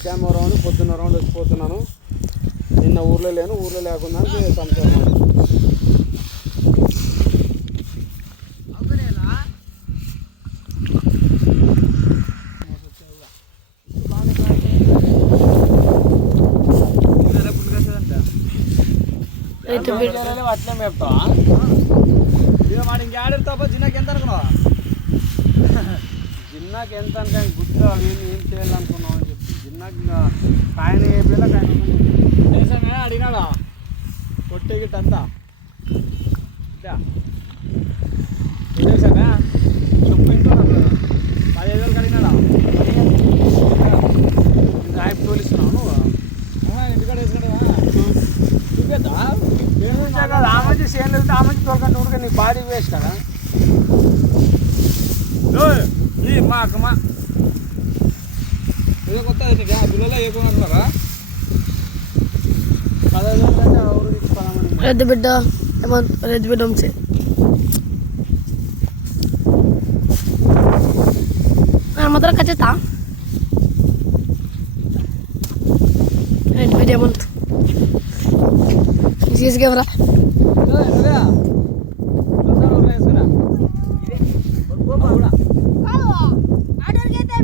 మధ్యాహ్నం రౌండ్ పొద్దున్న రౌండ్ వచ్చిపోతున్నాను. నిన్న ఊర్లో లేను, ఊర్లో లేకుండా సంవత్సరం అట్లే మేపుతా ఇక వాడు ఇంకేడారు తప్ప జిన్నాకి ఎంత అనుకున్నావా? జిన్నాకి ఎంత అనుకో గుర్తుగా వీళ్ళు ఏం చేయాలనుకున్నావు అని చెప్పి జిన్నాకి కాయన వేపేలా కాయన అడిగినాడా కొట్టే గిట్ట అంతా చేసామే చెప్పు ఇంట్లో 15,000 అడిగినాడా? రాయిపు తోలిస్తున్నావు నువ్వు ఎందుకంటే చూపేద్దా కదా ఆ మంచి సేమ్ లేదు ఆ మంచి తోలుకంటే ఊరికే నీ బాడీ వేస్ట్ కదా. మా అక్కమ్మ ఏదో కొత్త నీకు ఆ పిల్లలు ఏమన్నారా 15,000 కంటే ఊరు తీసుకోవాలని రెడ్డి బిడ్డ రెడ్డి బిడ్డ వంశీ మాత్రం ఖచ్చిత రెడ్డి బిడ్డ ఏమంత సీసీ కెమెరా ఆడోళ్ళకి అయితే